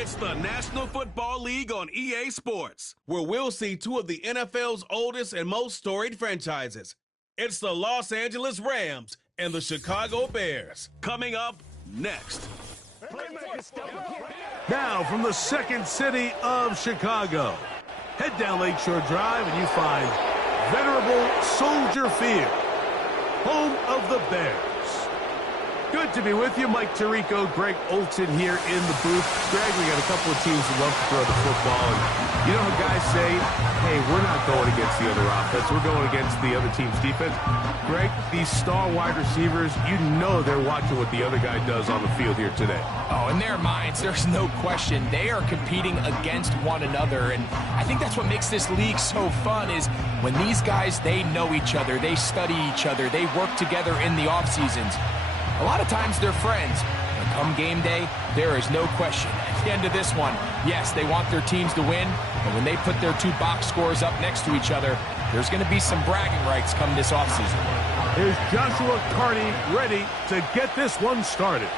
It's the National Football League on EA Sports, where we'll see two of the NFL's oldest and most storied franchises. It's the Los Angeles Rams and the Chicago Bears. Coming up next. Now from the second city of Chicago, head down Lakeshore Drive and you find venerable Soldier Field, home of the Bears. Good to be with you. Mike Tirico, Greg Olson here in the booth. Greg, we got a couple of teams who love to throw the football. And you know how guys say, hey, we're not going against the other offense. We're going against the other team's defense. Greg, these star wide receivers, you know they're watching what the other guy does on the field here today. Oh, in their minds, there's no question. They are competing against one another. And I think that's what makes this league so fun is when these guys, they know each other. They study each other. They work together in the off seasons. A lot of times they're friends, but come game day, there is no question. At the end of this one, yes, they want their teams to win, but when they put their two box scores up next to each other, there's going to be some bragging rights come this offseason. Here's Joshua Carney ready to get this one started.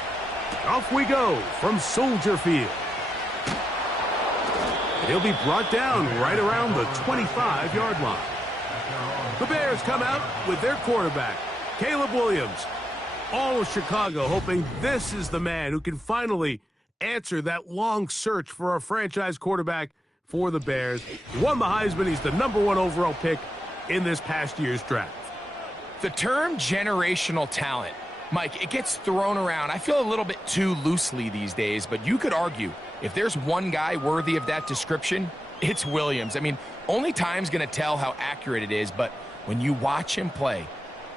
Off we go from Soldier Field. He'll be brought down right around the 25-yard line. The Bears come out with their quarterback, Caleb Williams. All of Chicago hoping this is the man who can finally answer that long search for a franchise quarterback for the Bears. He won the Heisman. He's the #1 overall pick in this past year's draft. The term generational talent, Mike, it gets thrown around. I feel a little bit too loosely these days, but you could argue if there's one guy worthy of that description, it's Williams. I mean, only time's going to tell how accurate it is, but when you watch him play,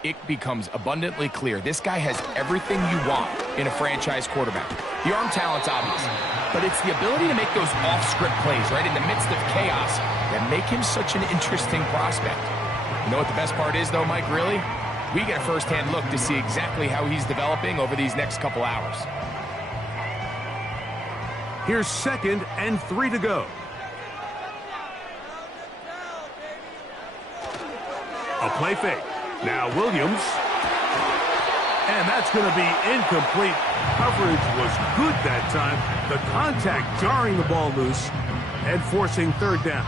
it becomes abundantly clear. This guy has everything you want in a franchise quarterback. The arm talent's obvious, but it's the ability to make those off-script plays right in the midst of chaos that make him such an interesting prospect. You know what the best part is, though, Mike, really? We get a first-hand look to see exactly how he's developing over these next couple hours. Here's 2nd and 3 to go. A play fake. Now Williams, and that's going to be incomplete. Coverage was good that time. The contact jarring the ball loose and forcing 3rd down.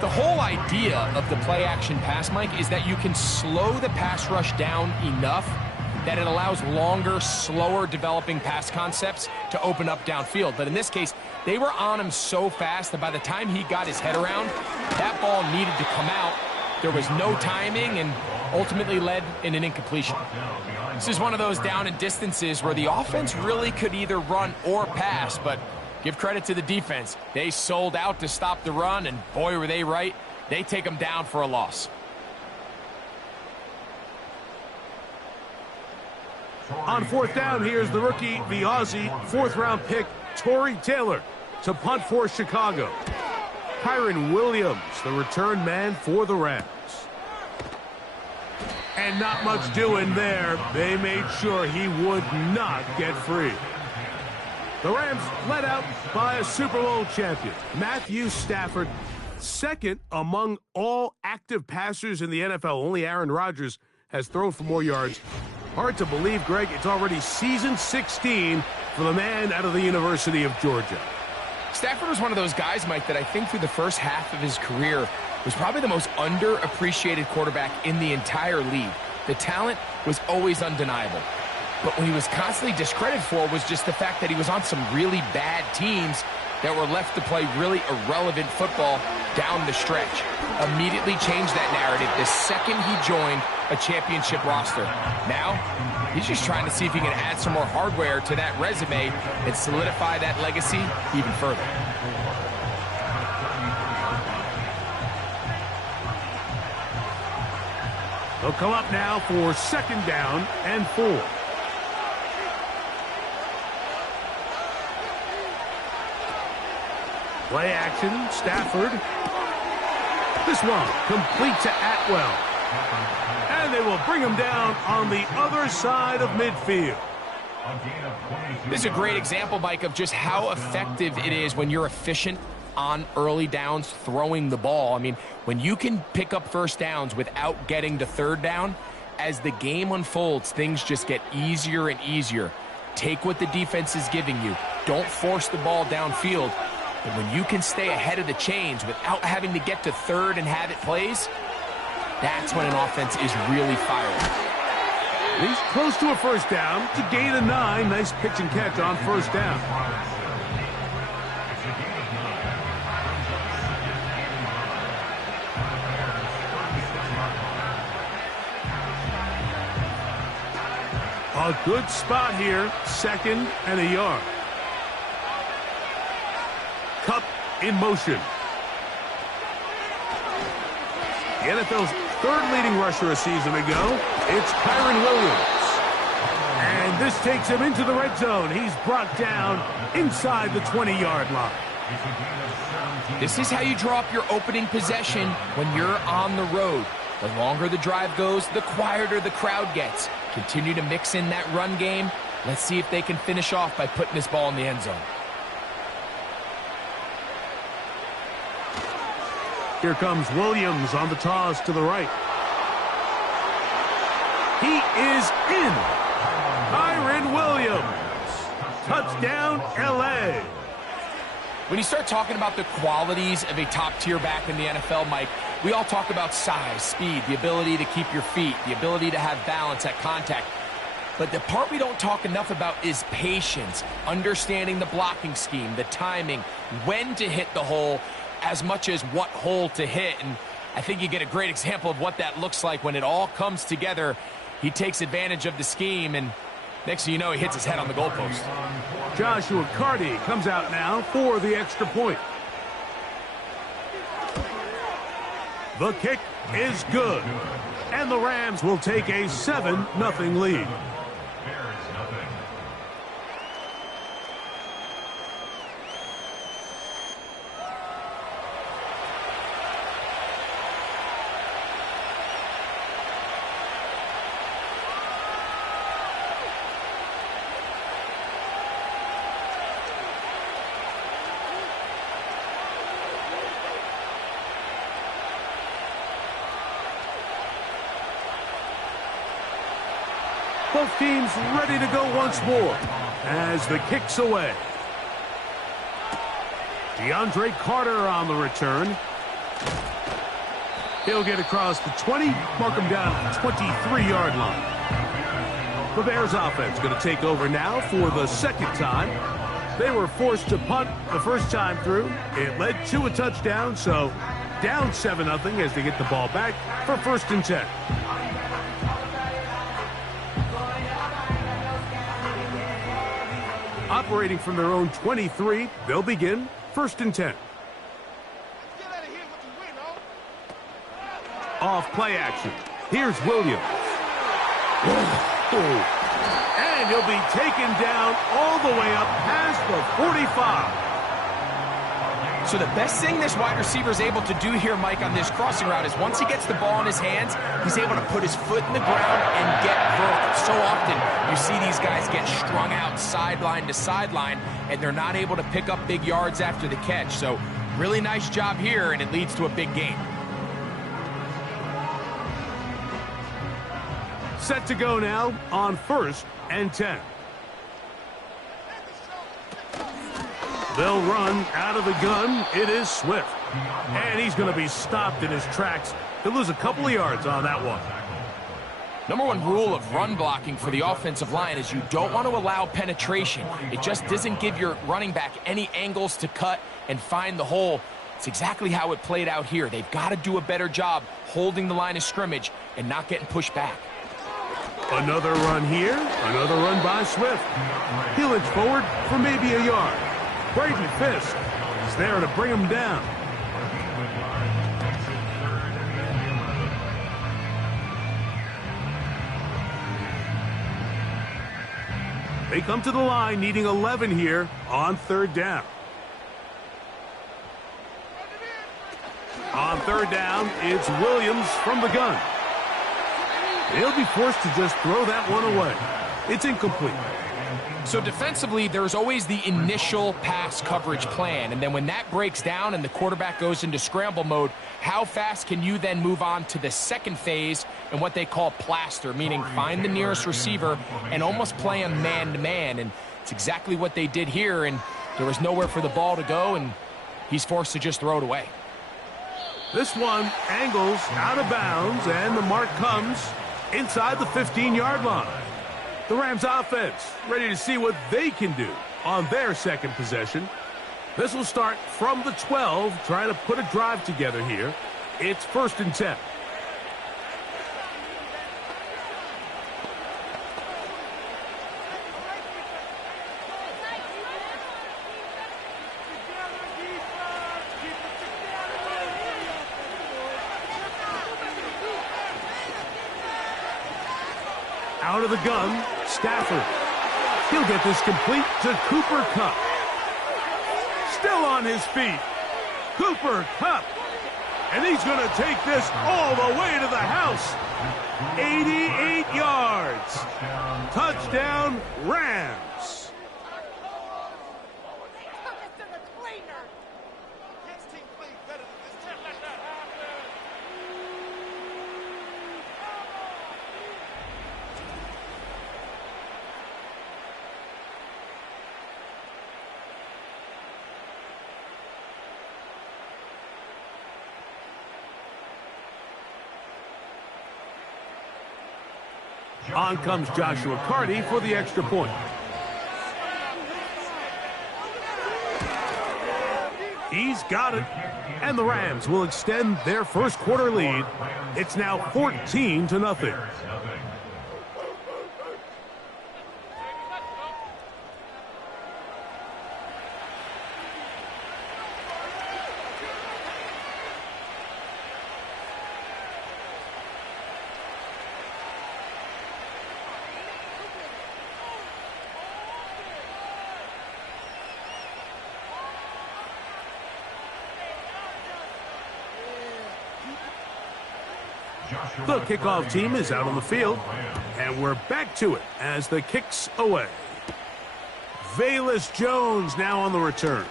The whole idea of the play-action pass, Mike, is that you can slow the pass rush down enough that it allows longer, slower developing pass concepts to open up downfield. But in this case, they were on him so fast that by the time he got his head around, that ball needed to come out. There was no timing and ultimately led in an incompletion. This is one of those down and distances where the offense really could either run or pass, but give credit to the defense. They sold out to stop the run, and boy, were they right. They take them down for a loss. On 4th down, here's the rookie, the Aussie, 4th-round pick, Torrey Taylor, to punt for Chicago. Kyron Williams, the return man for the Rams. And not much doing there. They made sure he would not get free. The Rams led out by a Super Bowl champion, Matthew Stafford, 2nd among all active passers in the NFL. Only Aaron Rodgers has thrown for more yards. Hard to believe, Greg, it's already season 16 for the man out of the University of Georgia. Stafford was one of those guys, Mike, that I think through the first half of his career was probably the most underappreciated quarterback in the entire league. The talent was always undeniable. But what he was constantly discredited for was just the fact that he was on some really bad teams that were left to play really irrelevant football down the stretch. Immediately changed that narrative the second he joined a championship roster. Now, he's just trying to see if he can add some more hardware to that resume and solidify that legacy even further. They'll come up now for 2nd down and 4. Play action, Stafford. This one complete to Atwell. And they will bring him down on the other side of midfield. This is a great example, Mike, of just how effective it is when you're efficient on early downs throwing the ball. I mean, when you can pick up first downs without getting to 3rd down, as the game unfolds, things just get easier and easier. Take what the defense is giving you. Don't force the ball downfield. And when you can stay ahead of the chains without having to get to third and have it plays, that's when an offense is really firing. He's close to a first down to gain a 9. Nice pitch and catch on first down. A good spot here, 2nd and a yard. Cup in motion. The NFL's 3rd leading rusher a season ago. It's Kyren Williams. And this takes him into the red zone. He's brought down inside the 20-yard line. This is how you draw up your opening possession when you're on the road. The longer the drive goes, the quieter the crowd gets. Continue to mix in that run game. Let's see if they can finish off by putting this ball in the end zone. Here comes Williams on the toss to the right. He is in. Kyren Williams. Touchdown, L.A. When you start talking about the qualities of a top-tier back in the NFL, Mike, we all talk about size, speed, the ability to keep your feet, the ability to have balance at contact. But the part we don't talk enough about is patience, understanding the blocking scheme, the timing, when to hit the hole, as much as what hole to hit. And I think you get a great example of what that looks like when it all comes together. He takes advantage of the scheme, and next thing you know, he hits his head on the goalpost. Joshua Carty comes out now for the extra point. The kick is good, and the Rams will take a 7-0 lead. Both teams ready to go once more as the kick's away. DeAndre Carter on the return. He'll get across the 20, mark him down at the 23-yard line. The Bears offense going to take over now for the 2nd time. They were forced to punt the first time through. It led to a touchdown, so down 7-0 as they get the ball back for 1st and 10. Operating from their own 23, they'll begin 1st and 10. Off play action. Here's Williams. And he'll be taken down all the way up past the 45. So the best thing this wide receiver is able to do here, Mike, on this crossing route is once he gets the ball in his hands, he's able to put his foot in the ground and get vertical. So often you see these guys get strung out sideline to sideline, and they're not able to pick up big yards after the catch. So really nice job here, and it leads to a big gain. Set to go now on 1st and 10. They'll run out of the gun. It is Swift. And he's going to be stopped in his tracks. He'll lose a couple of yards on that one. Number one rule of run blocking for the offensive line is you don't want to allow penetration. It just doesn't give your running back any angles to cut and find the hole. It's exactly how it played out here. They've got to do a better job holding the line of scrimmage and not getting pushed back. Another run here. Another run by Swift. He'll inch forward for maybe a yard. Braden Fisk is there to bring him down. They come to the line needing 11 here on 3rd down. On 3rd down, it's Williams from the gun. He'll be forced to just throw that one away. It's incomplete. So defensively, there's always the initial pass coverage plan, and then when that breaks down and the quarterback goes into scramble mode, how fast can you then move on to the second phase and what they call plaster, meaning find the nearest receiver and almost play him man-to-man, and it's exactly what they did here, and there was nowhere for the ball to go, and he's forced to just throw it away. This one angles out of bounds, and the mark comes inside the 15-yard line. The Rams offense ready to see what they can do on their second possession. This will start from the 12, trying to put a drive together here. It's 1st and 10. Out of the gun, Stafford. He'll get this complete to Cooper Kupp. Still on his feet. Cooper Kupp. And he's going to take this all the way to the house. 88 yards. Touchdown, Rams. On comes Joshua Carty for the extra point. He's got it. And the Rams will extend their first quarter lead. It's now 14-0. The kickoff team is out on the field, and we're back to it as the kick's away. Velus Jones now on the return.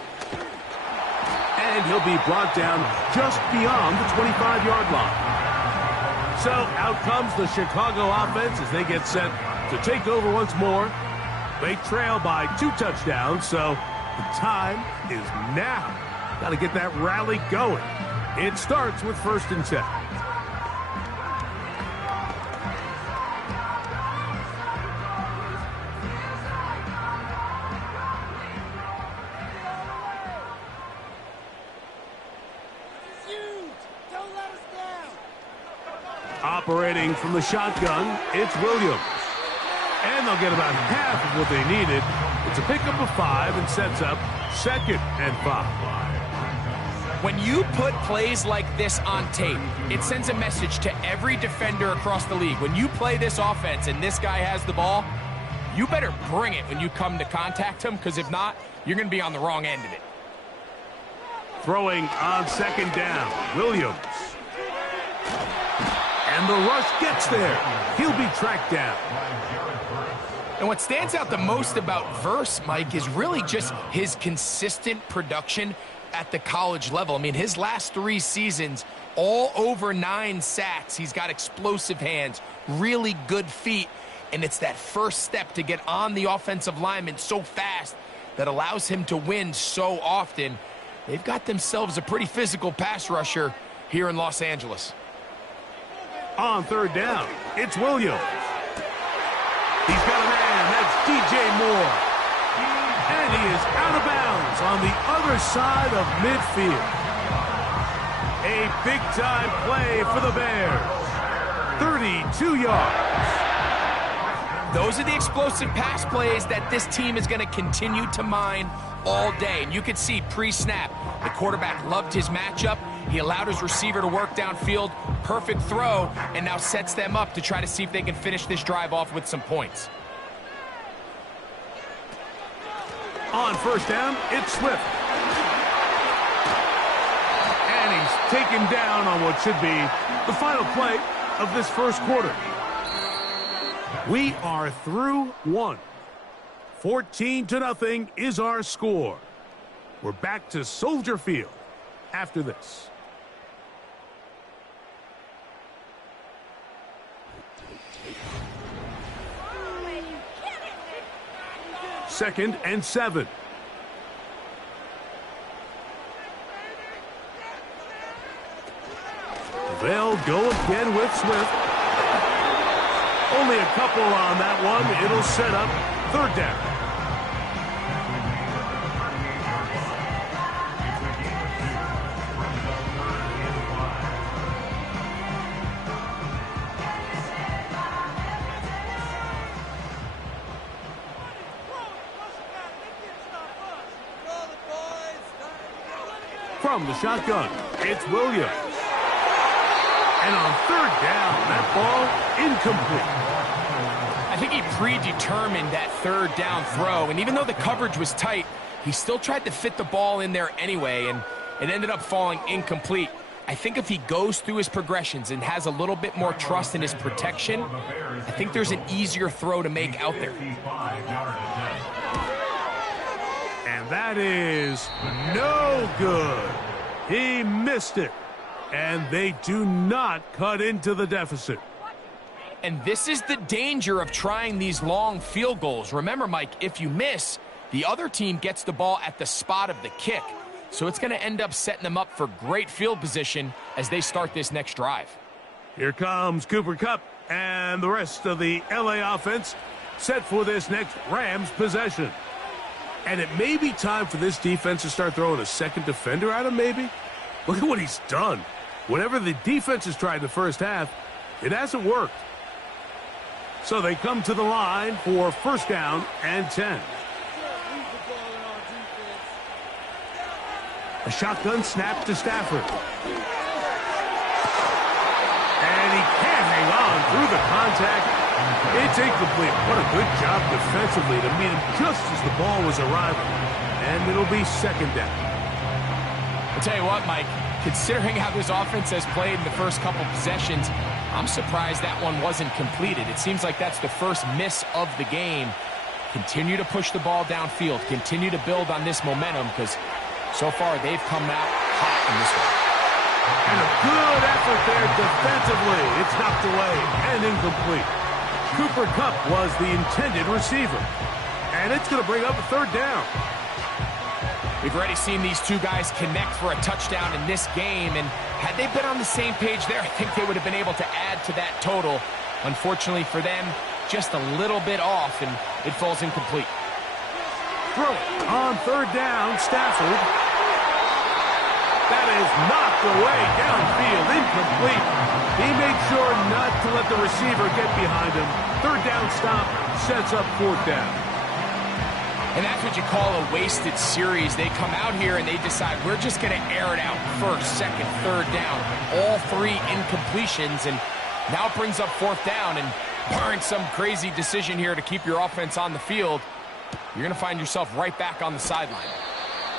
And he'll be brought down just beyond the 25-yard line. So out comes the Chicago offense as they get set to take over once more. They trail by 2 touchdowns, so the time is now. Got to get that rally going. It starts with 1st and 10. Operating from the shotgun, it's Williams. And they'll get about half of what they needed. It's a pickup of 5 and sets up 2nd and 5. When you put plays like this on tape, it sends a message to every defender across the league. When you play this offense and this guy has the ball, you better bring it when you come to contact him, because if not, you're going to be on the wrong end of it. Throwing on 2nd down, Williams. And the rush gets there. He'll be tracked down. And what stands out the most about Verse, Mike, is really just his consistent production at the college level. I mean, his last 3 seasons, all over 9 sacks. He's got explosive hands, really good feet, and it's that first step to get on the offensive lineman so fast that allows him to win so often. They've got themselves a pretty physical pass rusher here in Los Angeles. On 3rd down, it's Williams. He's got a man. That's DJ Moore. And he is out of bounds on the other side of midfield. A big-time play for the Bears. 32 yards. Those are the explosive pass plays that this team is going to continue to mine all day. And you can see pre-snap, the quarterback loved his matchup. He allowed his receiver to work downfield. Perfect throw, and now sets them up to try to see if they can finish this drive off with some points. On 1st down, it's Swift. And he's taken down on what should be the final play of this first quarter. We are through 1. 14-0 is our score. We're back to Soldier Field after this. Second and 7. They'll go again with Swift. Only a couple on that one. It'll set up third down. From the shotgun, it's Williams. And on third down, that ball incomplete. I think he predetermined that third down throw, and even though the coverage was tight, he still tried to fit the ball in there anyway, and it ended up falling incomplete. I think if he goes through his progressions and has a little bit more trust in his protection, I think there's an easier throw to make out there. And that is no good. He missed it. And they do not cut into the deficit. And this is the danger of trying these long field goals. Remember, Mike, if you miss, the other team gets the ball at the spot of the kick. So it's going to end up setting them up for great field position as they start this next drive. Here comes Cooper Kupp and the rest of the LA offense set for this next Rams possession. And it may be time for this defense to start throwing a second defender at him, maybe. Look at what he's done. Whatever the defense has tried in the first half, it hasn't worked. So they come to the line for first down and 10. A shotgun snap to Stafford. And he can't hang on through the contact. It's incomplete. What a good job defensively to meet him just as the ball was arriving. And it'll be second down. I'll tell you what, Mike, considering how this offense has played in the first couple possessions, I'm surprised that one wasn't completed. It seems like that's the first miss of the game. Continue to push the ball downfield. Continue to build on this momentum because so far they've come out hot in this one. And a good effort there defensively. It's knocked away and incomplete. Cooper Kupp was the intended receiver. And it's going to bring up a third down. We've already seen these two guys connect for a touchdown in this game, and had they been on the same page there, I think they would have been able to add to that total. Unfortunately for them, just a little bit off, and it falls incomplete. Throw it on third down, Stafford. That is knocked away downfield, incomplete. He made sure not to let the receiver get behind him. Third down stop sets up fourth down. And that's what you call a wasted series. They come out here and they decide we're just going to air it out. First, second, third down. All three incompletions, and now it brings up fourth down. And barring some crazy decision here to keep your offense on the field, you're going to find yourself right back on the sideline.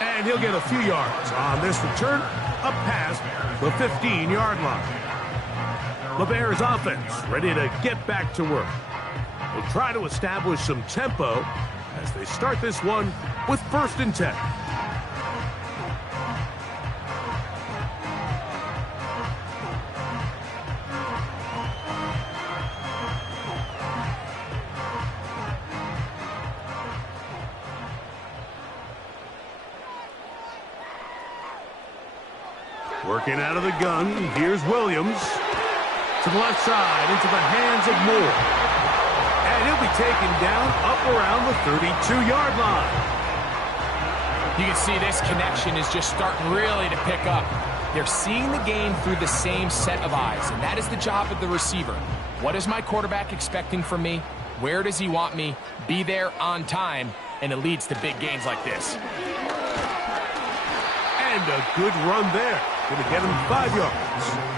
And he'll get a few yards on this return, up past the 15-yard line. The Bears offense ready to get back to work. We'll try to establish some tempo as they start this one with first and 10. Working out of the gun, here's Williams. To the left side, into the hands of Moore. And he'll be taken down up around the 32-yard line. You can see this connection is just starting really to pick up. They're seeing the game through the same set of eyes, and that is the job of the receiver. What is my quarterback expecting from me? Where does he want me? Be there on time, and it leads to big gains like this. And a good run there. Going to get him 5 yards.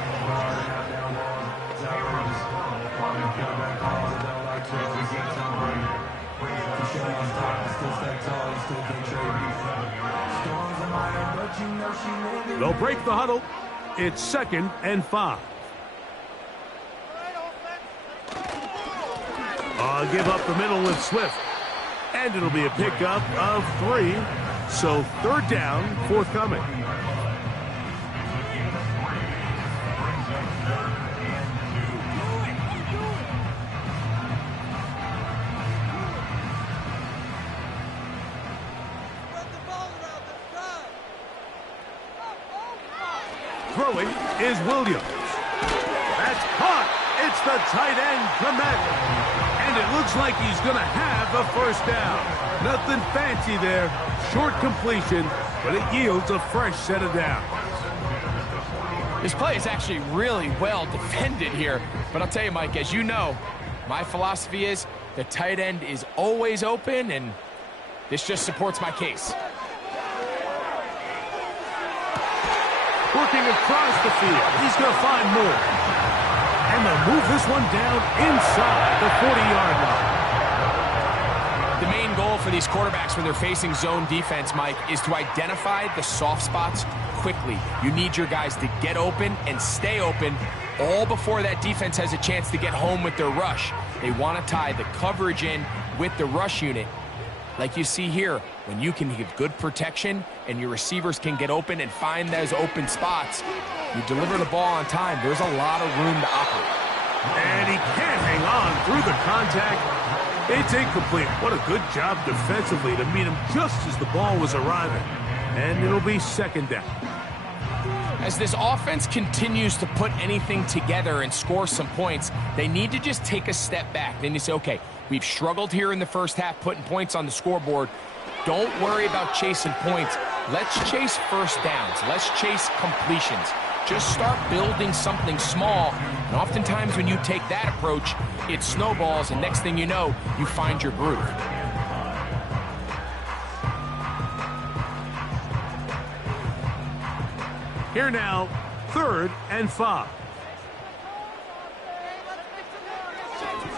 They'll break the huddle. It's second and 5. Give up the middle with Swift. And it'll be a pickup of 3. So third down, forthcoming. Throwing is Williams. That's caught. It's the tight end, Clement. And it looks like he's going to have a first down. Nothing fancy there. Short completion, but it yields a fresh set of downs. This play is actually really well defended here. But I'll tell you, Mike, as you know, my philosophy is the tight end is always open, and this just supports my case. Working across the field. He's going to find more. And they'll move this one down inside the 40-yard line. The main goal for these quarterbacks when they're facing zone defense, Mike, is to identify the soft spots quickly. You need your guys to get open and stay open all before that defense has a chance to get home with their rush. They want to tie the coverage in with the rush unit. Like you see here, when you can give good protection and your receivers can get open and find those open spots, you deliver the ball on time, there's a lot of room to operate. And he can't hang on through the contact. It's incomplete. What a good job defensively to meet him just as the ball was arriving. And it'll be second down. As this offense continues to put anything together and score some points, they need to just take a step back. They need to say, okay, we've struggled here in the first half putting points on the scoreboard. Don't worry about chasing points. Let's chase first downs. Let's chase completions. Just start building something small. And oftentimes when you take that approach, it snowballs, and next thing you know, you find your groove. Here now, 3rd and 5.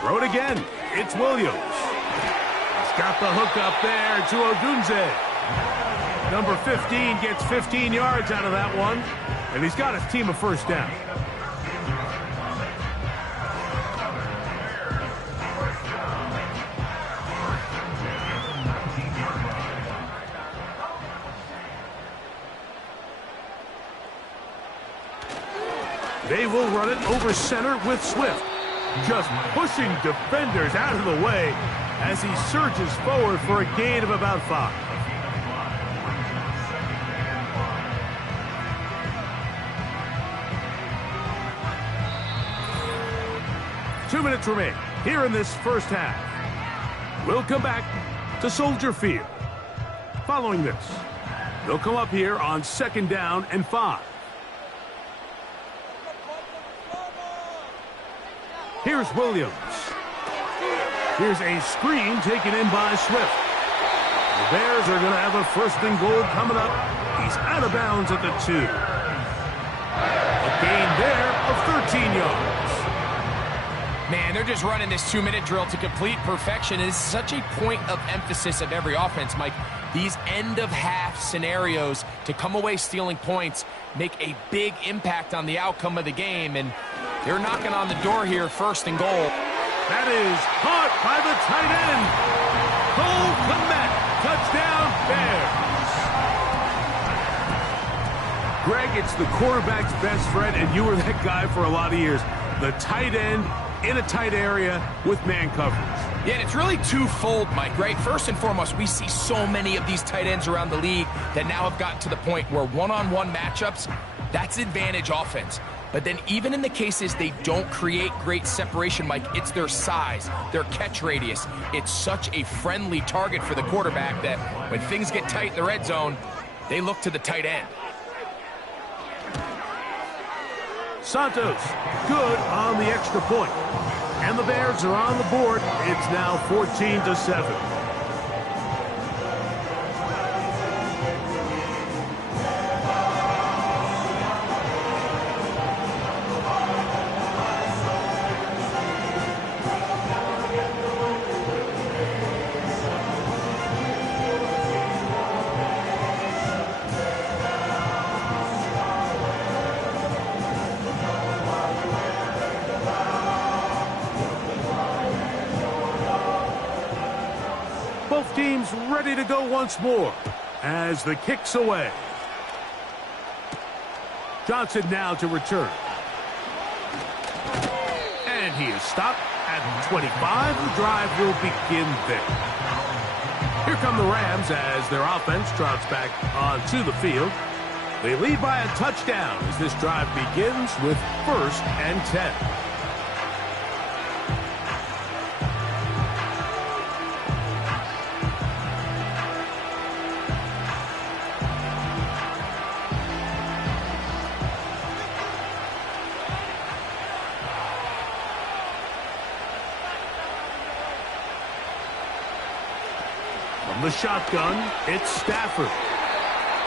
Throw it again. It's Williams. He's got the hook up there to Odunze. Number 15 gets 15 yards out of that one, and he's got his team a first down. They will run it over center with Swift. Just pushing defenders out of the way as he surges forward for a gain of about 5. Two minutes remain here in this first half. We'll come back to Soldier Field. Following this, they'll come up here on 2nd down and 5. Here's Williams. Here's a screen taken in by Swift. The Bears are going to have a 1st and goal coming up. He's out of bounds at the 2. A gain there of 13 yards. Man, they're just running this 2-minute drill to complete perfection. It's such a point of emphasis of every offense, Mike. These end-of-half scenarios to come away stealing points make a big impact on the outcome of the game, and they're knocking on the door here, 1st and goal. That is caught by the tight end. Cole Kmet, touchdown Bears. Greg, it's the quarterback's best friend, and you were that guy for a lot of years. The tight end in a tight area with man coverage. Yeah, and it's really twofold, Mike, right? First and foremost, we see so many of these tight ends around the league that now have gotten to the point where one-on-one matchups, that's advantage offense. But then even in the cases they don't create great separation, Mike, it's their size, their catch radius. It's such a friendly target for the quarterback that when things get tight in the red zone, they look to the tight end. Santos, good on the extra point. And the Bears are on the board. It's now 14-7. Both teams ready to go once more as the kick's away. Johnson now to return. And he is stopped at 25. The drive will begin there. Here come the Rams as their offense trots back onto the field. They lead by a touchdown as this drive begins with 1st and 10. From the shotgun, it's Stafford.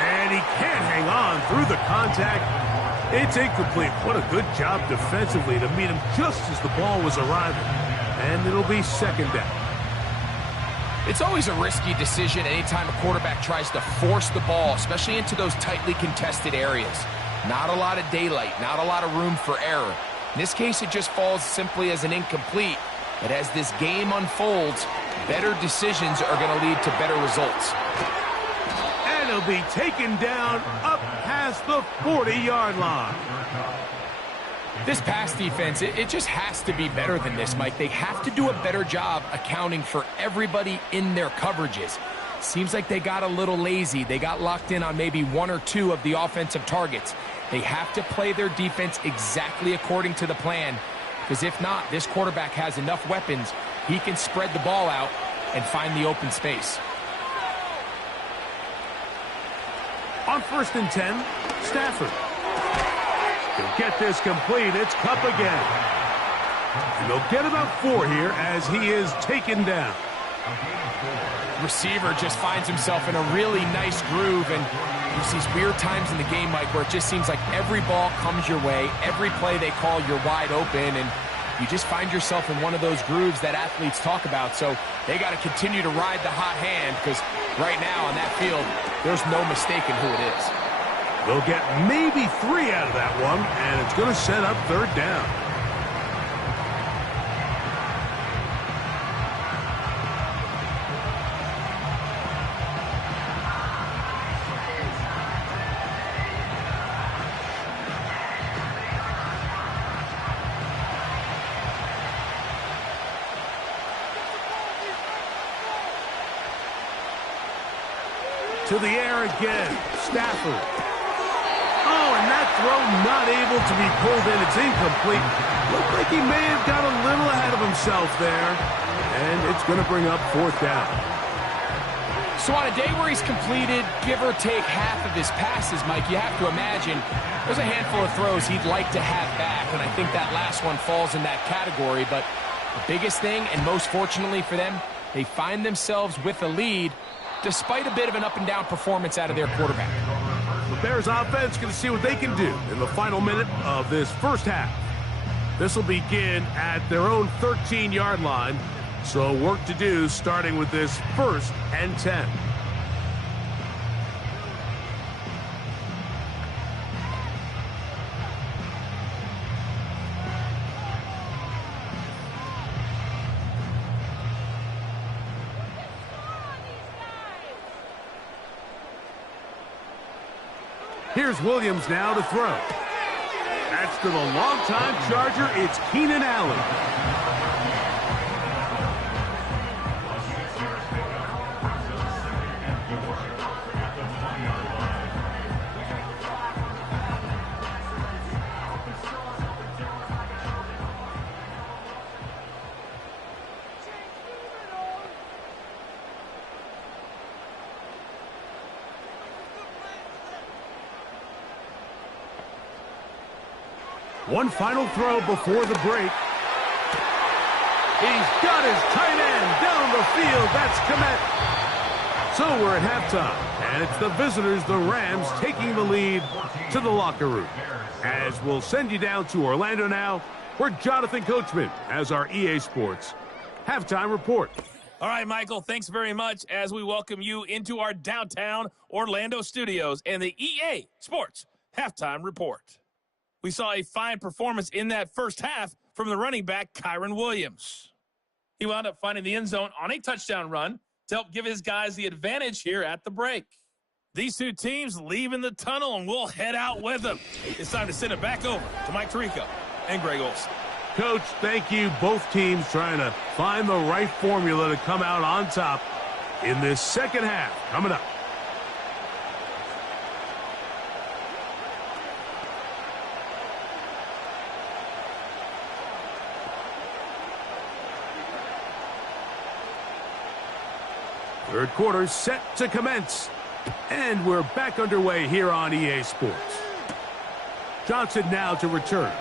And he can't hang on through the contact. It's incomplete. What a good job defensively to meet him just as the ball was arriving. And it'll be 2nd down. It's always a risky decision anytime a quarterback tries to force the ball, especially into those tightly contested areas. Not a lot of daylight, not a lot of room for error. In this case, it just falls simply as an incomplete. But as this game unfolds, better decisions are going to lead to better results. And he'll be taken down up past the 40-yard line. This pass defense, it just has to be better than this, Mike. They have to do a better job accounting for everybody in their coverages. Seems like they got a little lazy. They got locked in on maybe 1 or 2 of the offensive targets. They have to play their defense exactly according to the plan, because if not, this quarterback has enough weapons. He can spread the ball out and find the open space. On 1st and 10, Stafford. He'll get this complete. It's Kupp again. And they'll get about 4 here as he is taken down. Receiver just finds himself in a really nice groove, and there's these weird times in the game, Mike, where it just seems like every ball comes your way, every play they call, you're wide open, and you just find yourself in one of those grooves that athletes talk about. So they got to continue to ride the hot hand, because right now on that field, there's no mistaking who it is. They'll get maybe 3 out of that one, and it's going to set up 3rd down. To the air again, Stafford. Oh, and that throw not able to be pulled in. It's incomplete. Looked like he may have got a little ahead of himself there. And it's going to bring up 4th down. So on a day where he's completed, give or take half of his passes, Mike, you have to imagine there's a handful of throws he'd like to have back, and I think that last one falls in that category. But the biggest thing, and most fortunately for them, they find themselves with a lead despite a bit of an up-and-down performance out of their quarterback. The Bears offense going to see what they can do in the final minute of this first half. This will begin at their own 13-yard line, so work to do starting with this 1st and 10. Here's Williams now to throw. That's to the longtime Charger. It's Keenan Allen. One final throw before the break. He's got his tight end down the field. That's Komet. So we're at halftime, and it's the visitors, the Rams, taking the lead to the locker room. As we'll send you down to Orlando now, where Jonathan Coachman has our EA Sports halftime report. All right, Michael, thanks very much as we welcome you into our downtown Orlando studios and the EA Sports halftime report. We saw a fine performance in that first half from the running back, Kyren Williams. He wound up finding the end zone on a touchdown run to help give his guys the advantage here at the break. These two teams leaving the tunnel, and we'll head out with them. It's time to send it back over to Mike Tirico and Greg Olson. Coach, thank you. Both teams trying to find the right formula to come out on top in this second half. Coming up. Third quarter set to commence. And we're back underway here on EA Sports. Johnson now to return.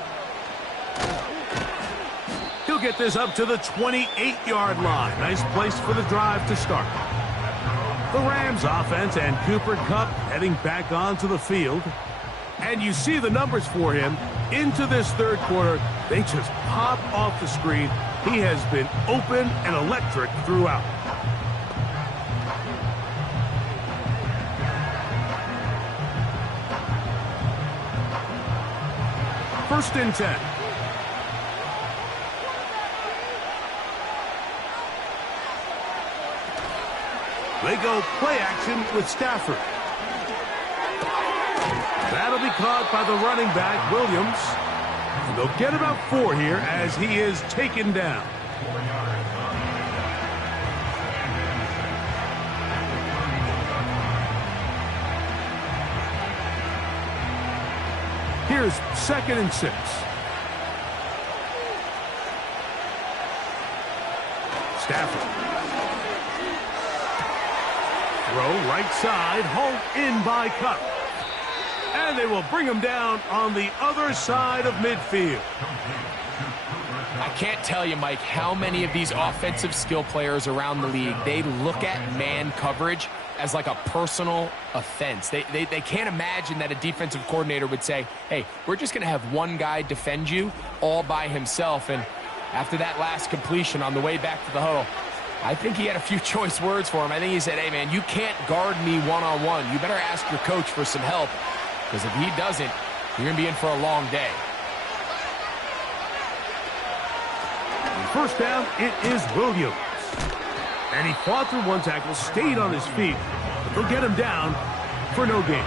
He'll get this up to the 28-yard line. Nice place for the drive to start. The Rams offense and Cooper Kupp heading back onto the field. And you see the numbers for him into this third quarter. They just pop off the screen. He has been open and electric throughout. First and 10. They go play action with Stafford. That'll be caught by the running back, Williams. And they'll get about 4 here as he is taken down. Here's 2nd and 6. Stafford. Throw right side, hauled in by Kupp. And they will bring him down on the other side of midfield. I can't tell you, Mike, how many of these offensive skill players around the league, they look at man coverage as like a personal offense. They can't imagine that a defensive coordinator would say, hey, we're just going to have one guy defend you all by himself. And after that last completion on the way back to the huddle, I think he had a few choice words for him. I think he said, hey, man, you can't guard me one-on-one. You better ask your coach for some help, because if he doesn't, you're going to be in for a long day. First down, it is Williams. And he fought through one tackle, stayed on his feet, but they'll get him down for no gain.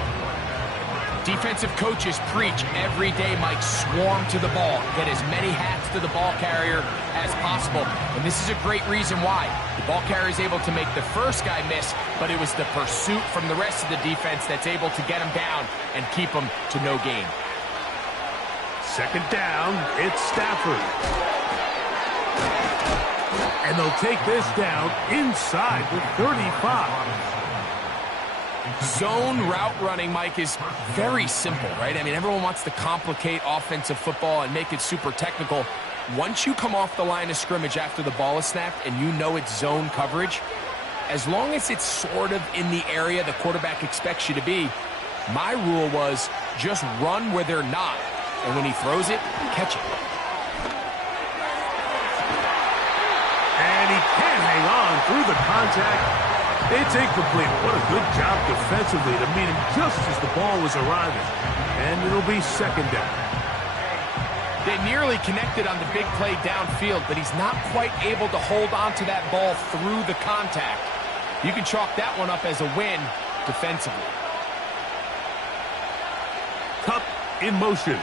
Defensive coaches preach every day, Mike, swarm to the ball. Get as many hats to the ball carrier as possible. And this is a great reason why. The ball carrier is able to make the first guy miss, but it was the pursuit from the rest of the defense that's able to get him down and keep him to no gain. Second down, it's Stafford. And they'll take this down inside the 35. Zone route running, Mike, is very simple, right? I mean, everyone wants to complicate offensive football and make it super technical. Once you come off the line of scrimmage after the ball is snapped and you know it's zone coverage, as long as it's sort of in the area the quarterback expects you to be, my rule was just run where they're not. And when he throws it, catch it. And he can't hang on through the contact. It's incomplete. What a good job defensively to meet him just as the ball was arriving. And it'll be second down. They nearly connected on the big play downfield, but he's not quite able to hold on to that ball through the contact. You can chalk that one up as a win defensively. Kupp in motion.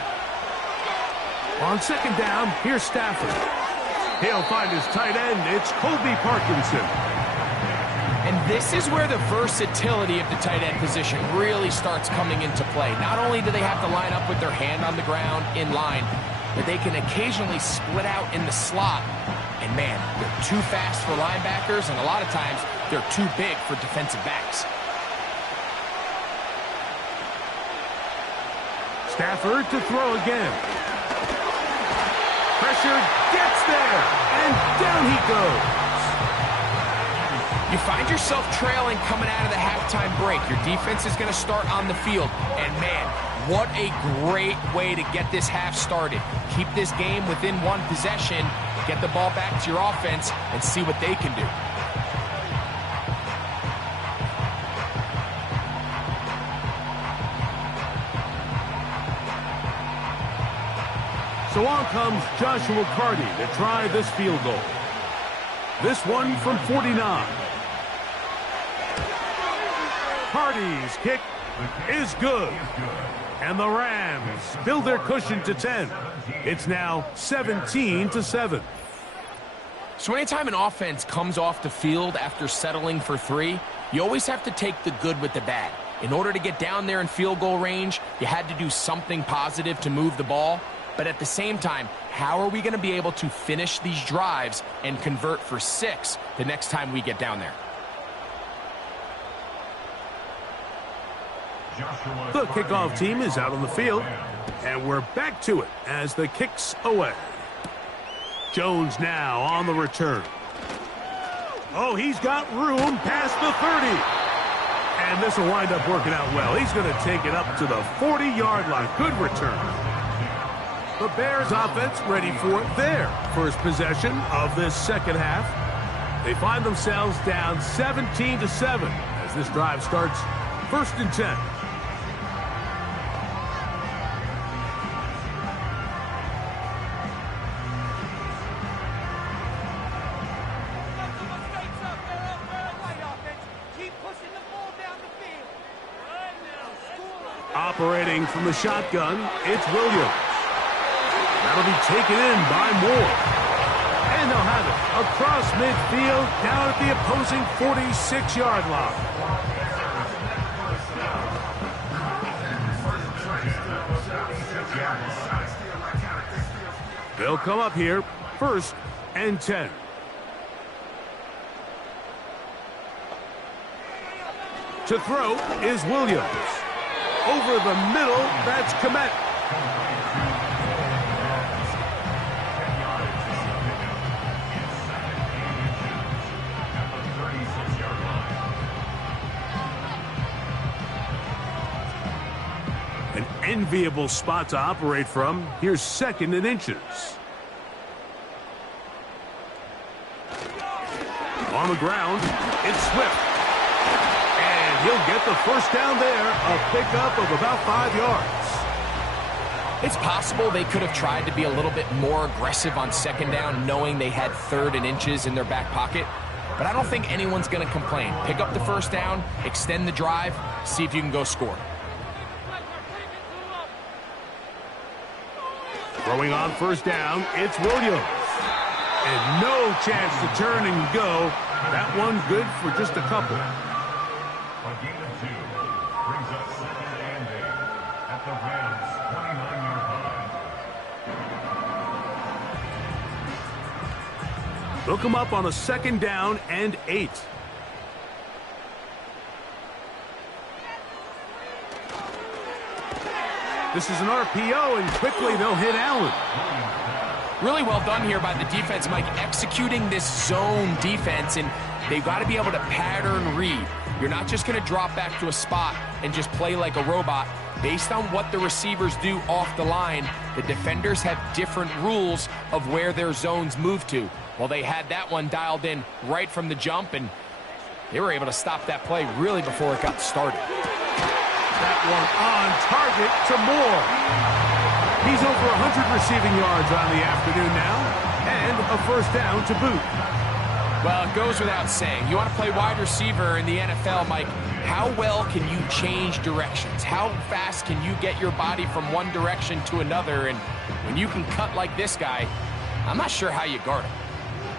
On second down, here's Stafford. He'll find his tight end. It's Colby Parkinson. And this is where the versatility of the tight end position really starts coming into play. Not only do they have to line up with their hand on the ground in line, but they can occasionally split out in the slot. And man, they're too fast for linebackers, and a lot of times they're too big for defensive backs. Stafford to throw again. Pressure gets there, and down he goes. You find yourself trailing coming out of the halftime break. Your defense is going to start on the field. And man, what a great way to get this half started. Keep this game within one possession, get the ball back to your offense, and see what they can do. So on comes Joshua Carty to try this field goal. This one from 49. McCarty's kick is good. And the Rams build their cushion to 10. It's now 17-7. So anytime an offense comes off the field after settling for 3, you always have to take the good with the bad. In order to get down there in field goal range, you had to do something positive to move the ball. But at the same time, how are we going to be able to finish these drives and convert for 6 the next time we get down there? The kickoff team is out on the field, and we're back to it as the kick's away. Jones now on the return. Oh, he's got room past the 30. And this will wind up working out well. He's going to take it up to the 40-yard line. Good return. The Bears offense ready for their first possession of this second half. They find themselves down 17-7 as this drive starts 1st and 10. Operating from the shotgun, it's Williams. That'll be taken in by Moore. And they'll have it across midfield down at the opposing 46-yard line. They'll come up here 1st and 10. To throw is Williams. Over the middle, that's Komet. An enviable spot to operate from. Here's 2nd and inches. On the ground, it's Swift. He'll get the first down there, a pickup of about 5 yards. It's possible they could have tried to be a little bit more aggressive on 2nd down, knowing they had 3rd and inches in their back pocket. But I don't think anyone's going to complain. Pick up the first down, extend the drive, see if you can go score. Throwing on 1st down, it's Williams. And no chance to turn and go. That one good for just a couple. A gain of 2 brings up 2nd and 8 at the Rams' 29-yard line. They'll come up on a 2nd down and 8. This is an RPO, and quickly they'll hit Allen. Really well done here by the defense, Mike, executing this zone defense, and they've got to be able to pattern read. You're not just going to drop back to a spot and just play like a robot. Based on what the receivers do off the line, the defenders have different rules of where their zones move to. Well, they had that one dialed in right from the jump, and they were able to stop that play really before it got started. That one on target to Moore. He's over 100 receiving yards on the afternoon now, and a 1st down to boot. Well, it goes without saying. You want to play wide receiver in the NFL, Mike, how well can you change directions? How fast can you get your body from one direction to another? And when you can cut like this guy, I'm not sure how you guard him.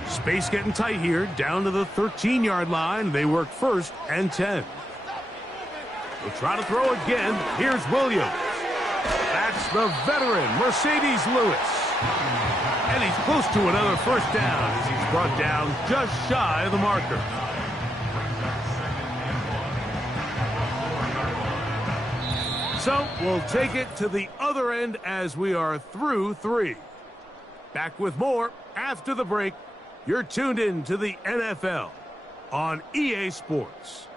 Space getting tight here, down to the 13-yard line. They work 1st and 10. They'll try to throw again. Here's Williams. That's the veteran, Mercedes Lewis. And he's close to another 1st down as he's brought down just shy of the marker. So we'll take it to the other end as we are through 3. Back with more after the break. You're tuned in to the NFL on EA Sports.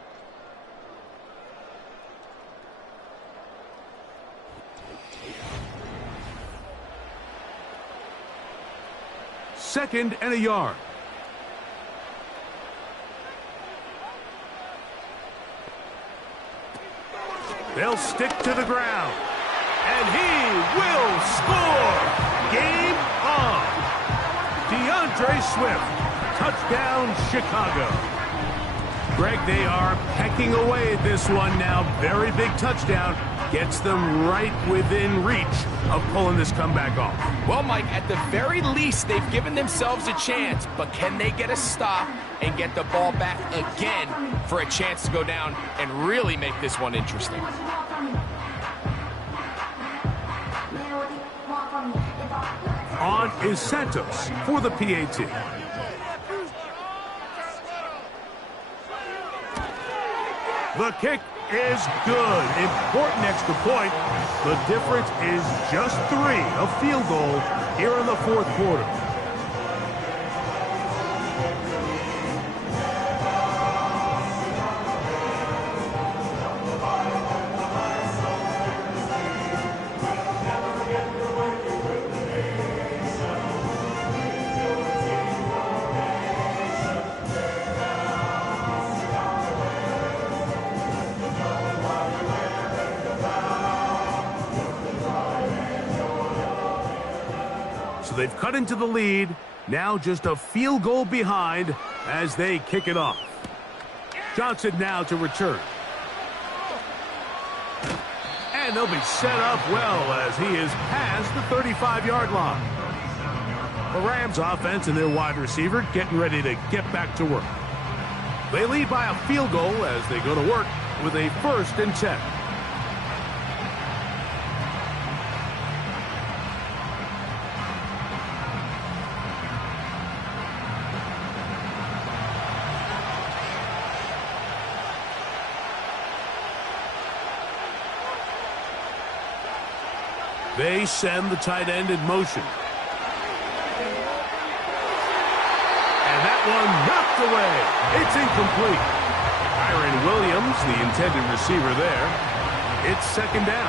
Second and a yard. They'll stick to the ground. And he will score. Game on. DeAndre Swift. Touchdown, Chicago. Greg, they are pecking away at this one now. Very big touchdown. Gets them right within reach of pulling this comeback off. Well, Mike, at the very least, they've given themselves a chance, but can they get a stop and get the ball back again for a chance to go down and really make this one interesting? On is Santos for the PAT. The kick is good. Important extra point. The difference is just 3, a field goal here in the fourth quarter. They've cut into the lead. Now just a field goal behind as they kick it off. Johnson now to return. And they'll be set up well as he is past the 35-yard line. The Rams offense and their wide receiver getting ready to get back to work. They lead by a field goal as they go to work with a 1st and 10. They send the tight end in motion. And that one knocked away. It's incomplete. Kyron Williams, the intended receiver there. It's 2nd down.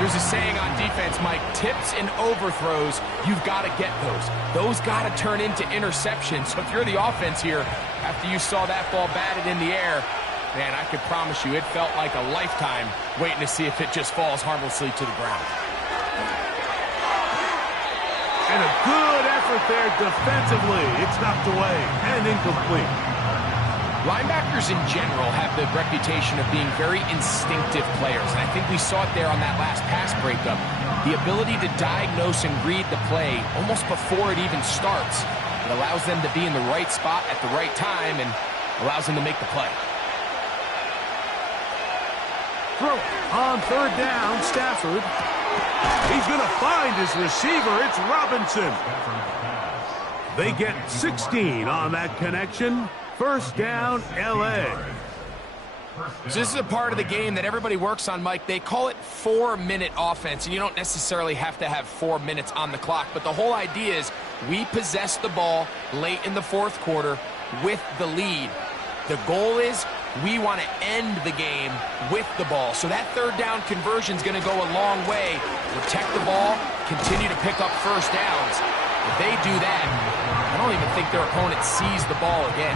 There's a saying on defense, Mike, tips and overthrows, you've got to get those. Those got to turn into interceptions. So if you're the offense here, after you saw that ball batted in the air, man, I can promise you it felt like a lifetime waiting to see if it just falls harmlessly to the ground. And a good effort there defensively. It's knocked away and incomplete. Linebackers in general have the reputation of being very instinctive players, and I think we saw it there on that last pass breakup. The ability to diagnose and read the play almost before it even starts. It allows them to be in the right spot at the right time and allows them to make the play. Throw on 3rd down, Stafford. He's going to find his receiver. It's Robinson. They get 16 on that connection. 1st down, L.A. So this is a part of the game that everybody works on, Mike. They call it 4-minute offense, and you don't necessarily have to have 4 minutes on the clock. But the whole idea is we possess the ball late in the fourth quarter with the lead. The goal is we want to end the game with the ball. So that 3rd down conversion is going to go a long way. Protect the ball, continue to pick up 1st downs. If they do that, I don't even think their opponent sees the ball again.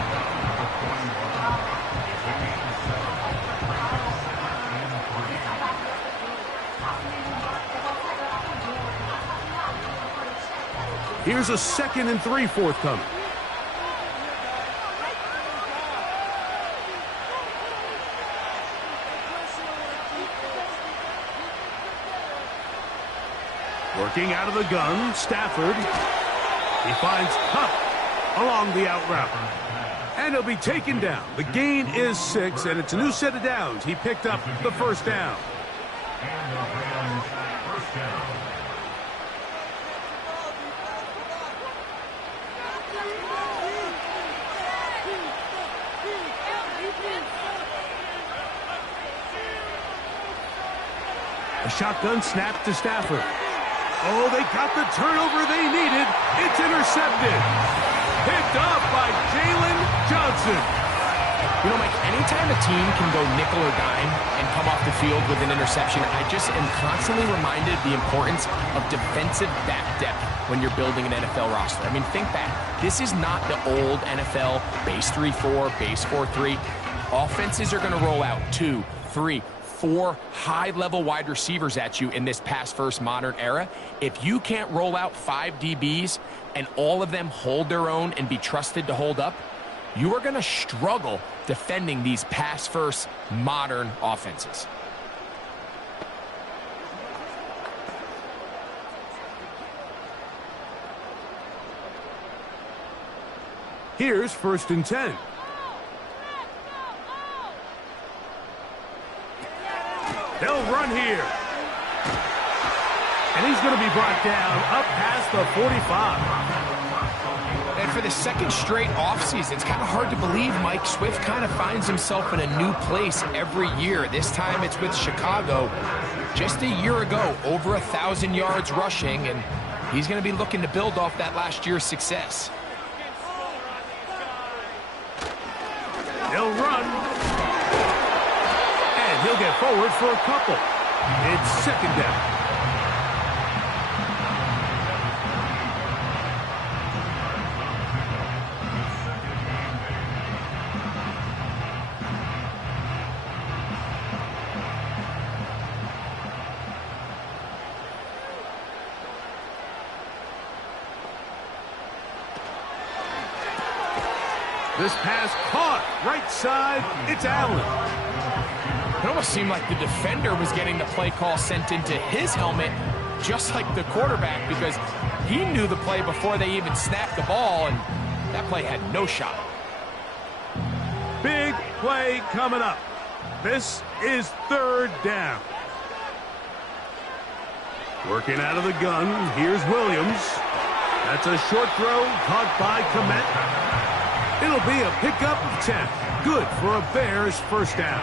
Here's a 2nd and 3 forthcoming. Working out of the gun, Stafford. He finds Cup along the out route. And he'll be taken down. The gain is 6, and it's a new set of downs. He picked up the 1st down. And the Rams' 1st down. A shotgun snap to Stafford. Oh, they got the turnover they needed. It's intercepted. Picked up by Jalen Johnson. You know, Mike, anytime a team can go nickel or dime and come off the field with an interception, I just am constantly reminded the importance of defensive back depth when you're building an NFL roster. I mean, think back. This is not the old NFL base 3-4, base 4-3. Offenses are going to roll out 2, 3, 4 high-level wide receivers at you in this pass-first modern era. If you can't roll out 5 DBs and all of them hold their own and be trusted to hold up, you are going to struggle defending these pass-first modern offenses. Here's 1st and 10. They'll run here. And he's going to be brought down up past the 45. And for the second straight offseason, it's kind of hard to believe Mike Swift kind of finds himself in a new place every year. This time it's with Chicago. Just a year ago, over 1,000 yards rushing, and he's going to be looking to build off that last year's success. They'll run. And he'll get forward for a couple. It's 2nd down. This pass caught right side. It's Allen. It almost seemed like the defender was getting the play call sent into his helmet, just like the quarterback, because he knew the play before they even snapped the ball, and that play had no shot. Big play coming up. This is 3rd down. Working out of the gun. Here's Williams. That's a short throw caught by Komet. It'll be a pickup of 10. Good for a Bears 1st down.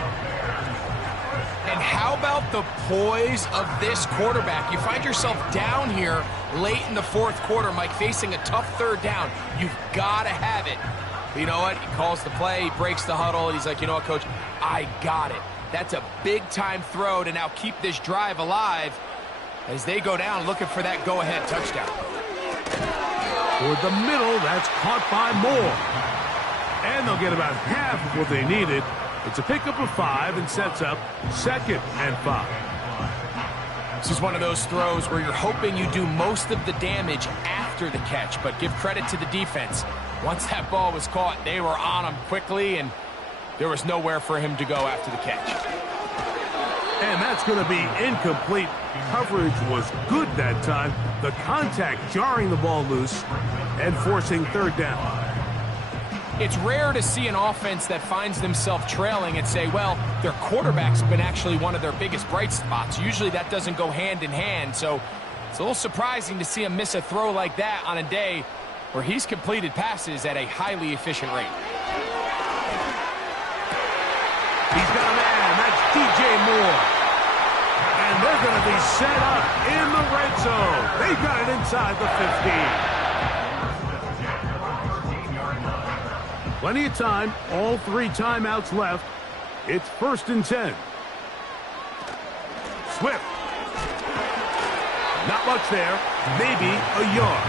And how about the poise of this quarterback? You find yourself down here late in the 4th quarter, Mike, facing a tough 3rd down. You've got to have it. But you know what? He calls the play, he breaks the huddle, and he's like, you know what, Coach? I got it. That's a big-time throw to now keep this drive alive as they go down looking for that go-ahead touchdown. Toward the middle, that's caught by Moore. And they'll get about half of what they needed. It's a pickup of 5 and sets up 2nd and 5. This is one of those throws where you're hoping you do most of the damage after the catch, but give credit to the defense. Once that ball was caught, they were on him quickly, and there was nowhere for him to go after the catch. And that's going to be incomplete. Coverage was good that time. The contact jarring the ball loose and forcing 3rd down. It's rare to see an offense that finds themselves trailing and say, well, their quarterback's been actually one of their biggest bright spots. Usually that doesn't go hand in hand, so it's a little surprising to see him miss a throw like that on a day where he's completed passes at a highly efficient rate. He's got a man. That's DJ Moore. And they're going to be set up in the red zone. They've got it inside the 15. Plenty of time, all 3 timeouts left. It's 1st and 10. Swift. Not much there, maybe a yard.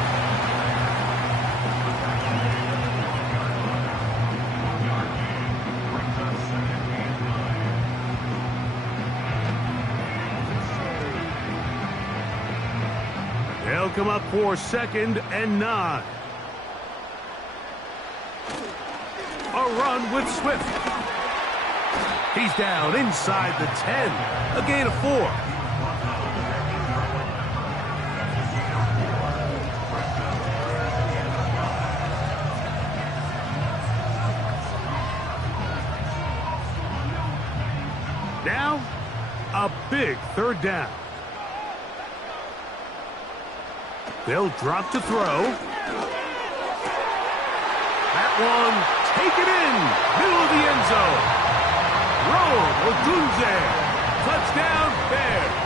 They'll come up for 2nd and 9. A run with Swift. He's down inside the 10. A gain of 4. Now, a big 3rd down. They'll drop to throw. That one taken in, middle of the end zone. Rome Odunze, touchdown Bears.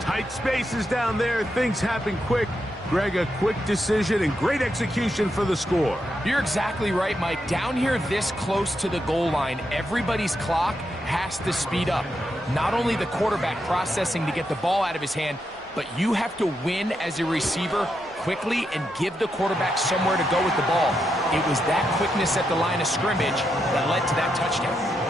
Tight spaces down there, things happen quick. Greg, a quick decision and great execution for the score. You're exactly right, Mike. Down here this close to the goal line, everybody's clock has to speed up. Not only the quarterback processing to get the ball out of his hand, but you have to win as a receiver quickly and give the quarterback somewhere to go with the ball. It was that quickness at the line of scrimmage that led to that touchdown.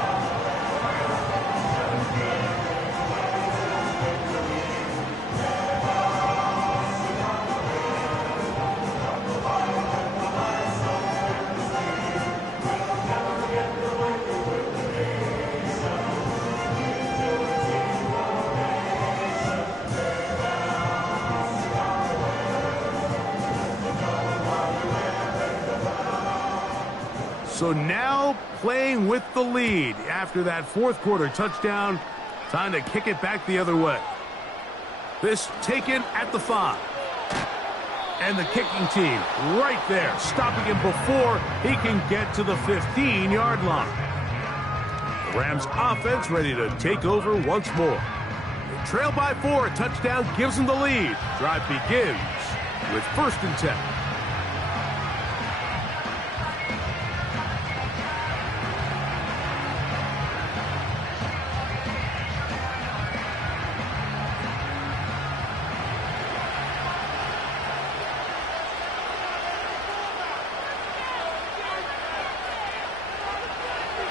So now playing with the lead after that fourth quarter touchdown. Time to kick it back the other way. This taken at the 5. And the kicking team right there, stopping him before he can get to the 15-yard line. The Rams offense ready to take over once more. They trail by 4, a touchdown gives them the lead. Drive begins with 1st and 10.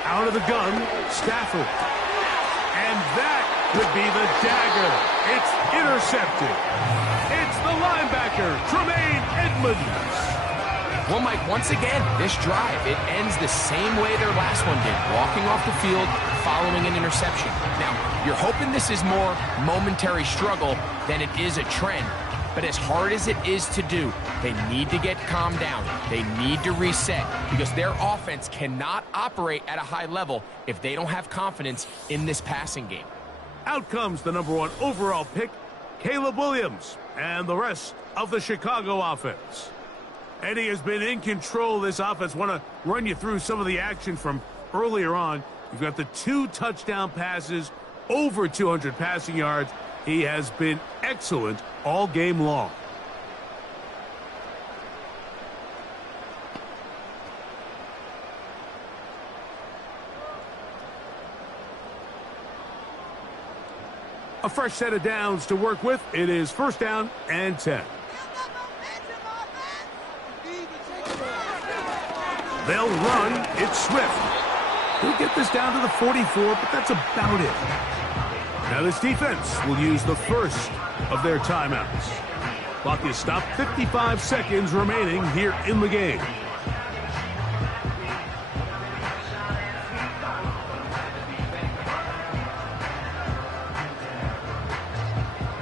Out of the gun, Stafford. And that would be the dagger. It's intercepted. It's the linebacker, Tremaine Edmonds. Well, Mike, once again, this drive, it ends the same way their last one did, walking off the field following an interception. Now, you're hoping this is more momentary struggle than it is a trend. But as hard as it is to do, they need to get calmed down. They need to reset because their offense cannot operate at a high level if they don't have confidence in this passing game. Out comes the #1 overall pick, Caleb Williams, and the rest of the Chicago offense. Eddie has been in control of this offense. Want to run you through some of the action from earlier on. You've got the 2 touchdown passes, over 200 passing yards. He has been excellent all game long. A fresh set of downs to work with. It is 1st down and 10. They'll run. It's Swift. He'll get this down to the 44, but that's about it. Now this defense will use the first of their timeouts. Clock is stopped, 55 seconds remaining here in the game.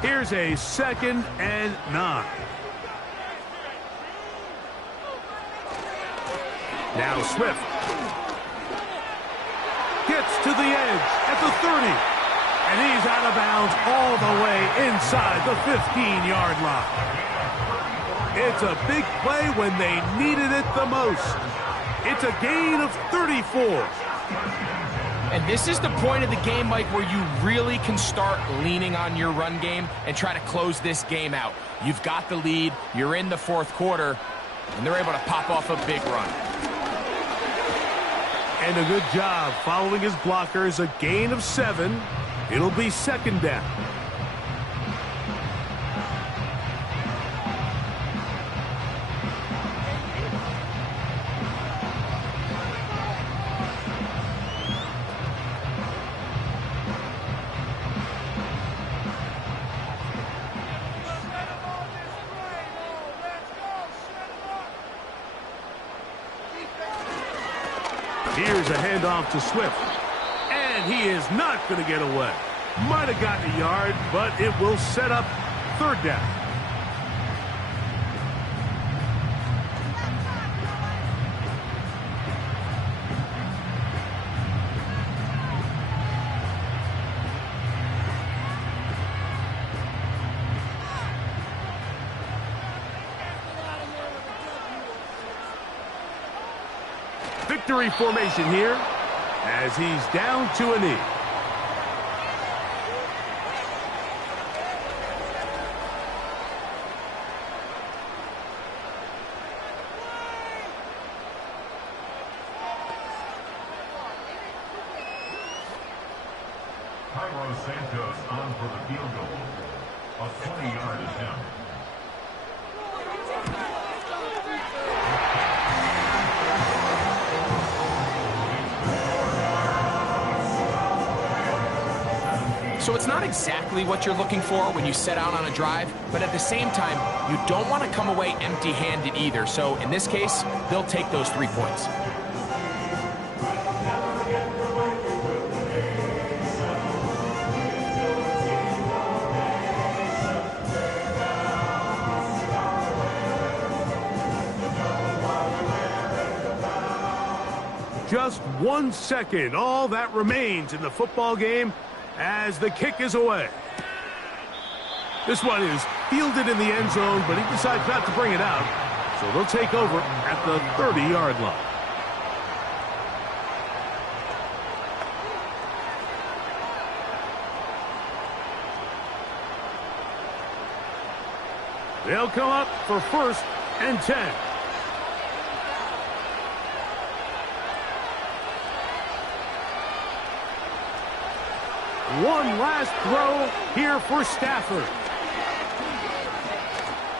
Here's a 2nd and 9. Now Swift gets to the edge at the 30. And he's out of bounds all the way inside the 15-yard line. It's a big play when they needed it the most. It's a gain of 34. And this is the point of the game, Mike, where you really can start leaning on your run game and try to close this game out. You've got the lead, you're in the 4th quarter, and they're able to pop off a big run. And a good job following his blockers, a gain of 7. It'll be 2nd down. Here's a handoff to Swift. And he is not going to get away. Might have gotten a yard, but it will set up 3rd down. Victory formation here as he's down to a knee. Santos on for the field goal. A 20-yard attempt. So it's not exactly what you're looking for when you set out on a drive, but at the same time, you don't want to come away empty-handed either. So in this case, they'll take those 3 points. Just 1 second, all that remains in the football game as the kick is away. This one is fielded in the end zone, but he decides not to bring it out, so they'll take over at the 30-yard line. They'll come up for 1st and 10. One last throw here for Stafford.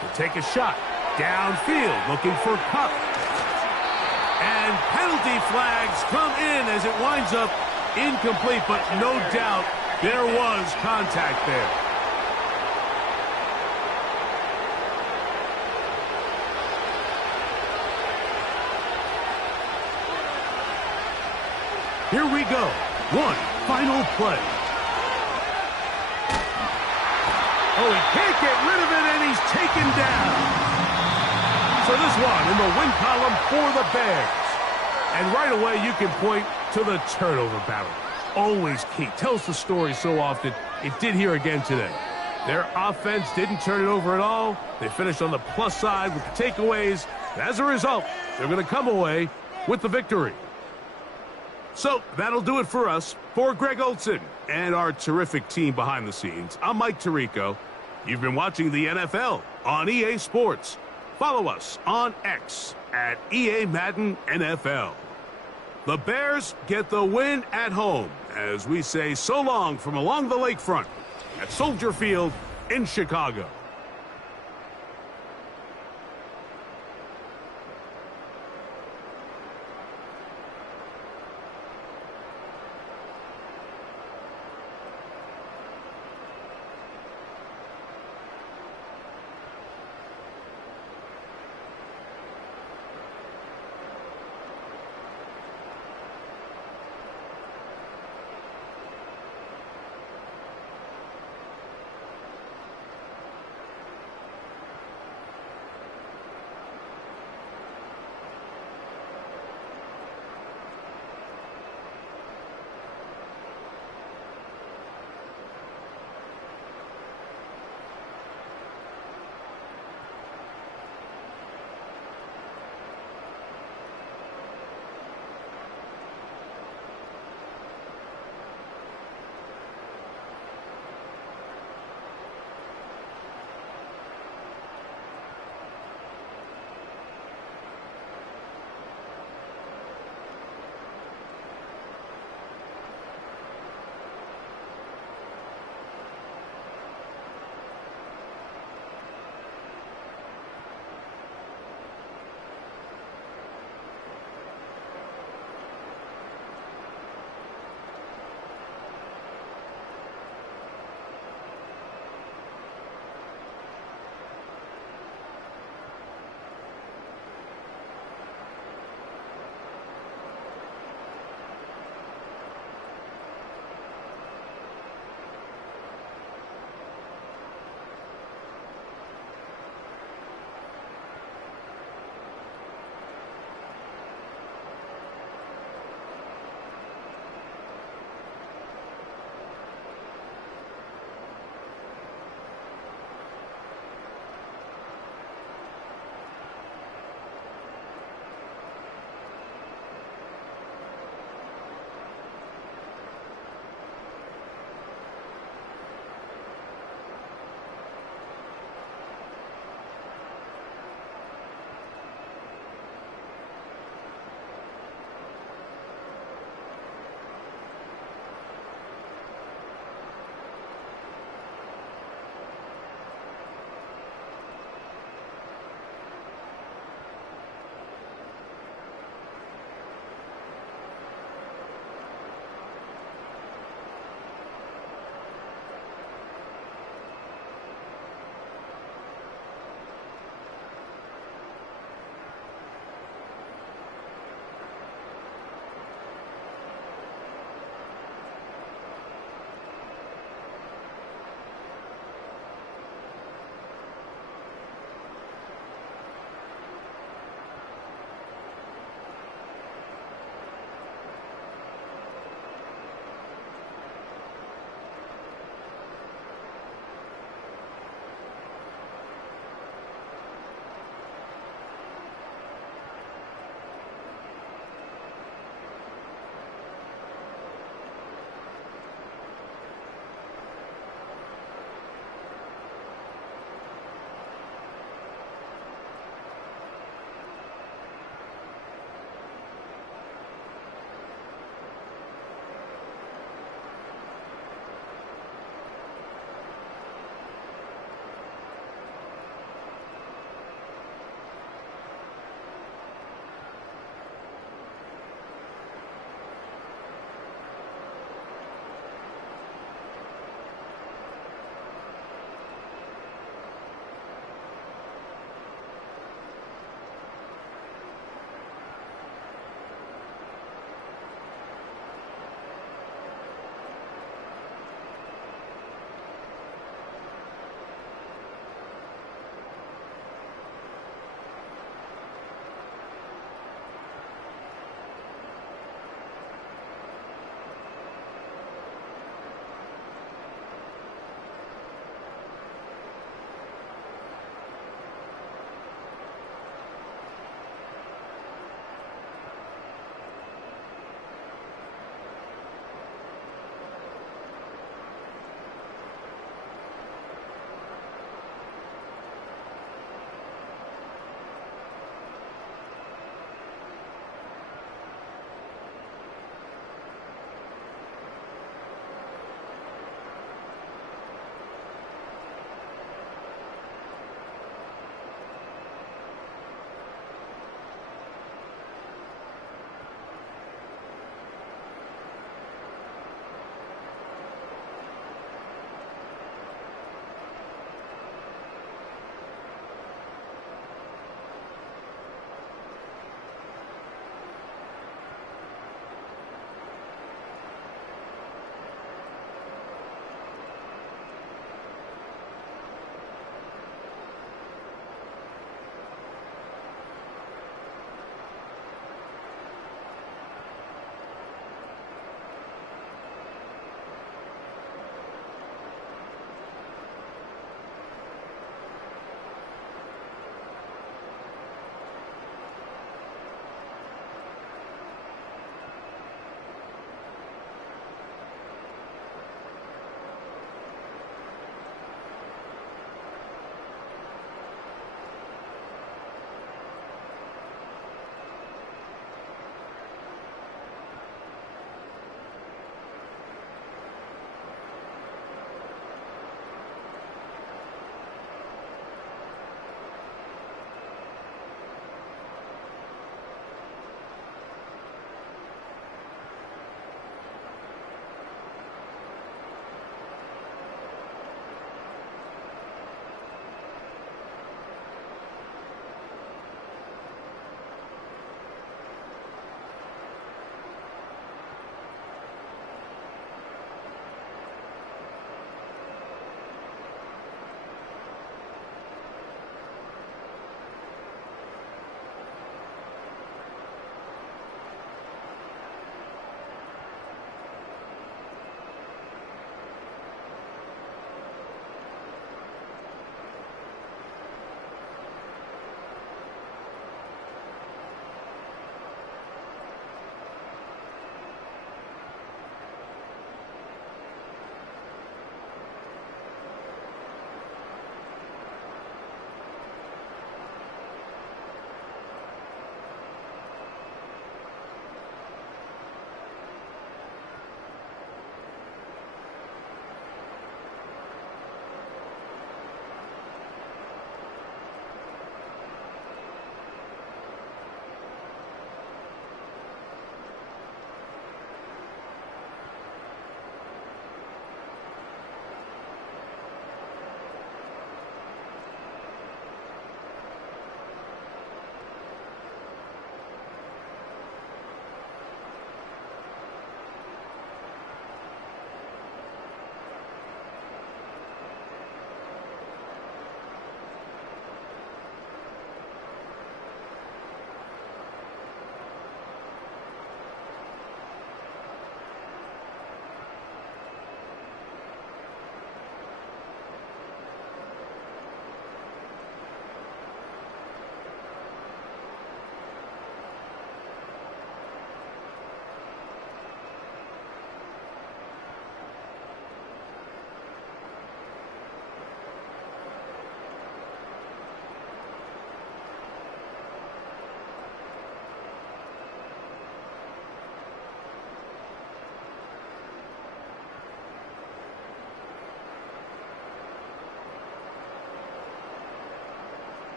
To take a shot downfield, looking for Cup. And penalty flags come in as it winds up incomplete, but no doubt there was contact there. Here we go. One final play. Oh, he can't get rid of it, and he's taken down. So this one in the win column for the Bears. And right away, you can point to the turnover battle. Always key. Tells the story so often. It did here again today. Their offense didn't turn it over at all. They finished on the plus side with the takeaways. As a result, they're going to come away with the victory. So that'll do it for us. For Greg Olson and our terrific team behind the scenes, I'm Mike Tirico. You've been watching the NFL on EA Sports. Follow us on X at EA Madden NFL. The Bears get the win at home as we say so long from along the lakefront at Soldier Field in Chicago.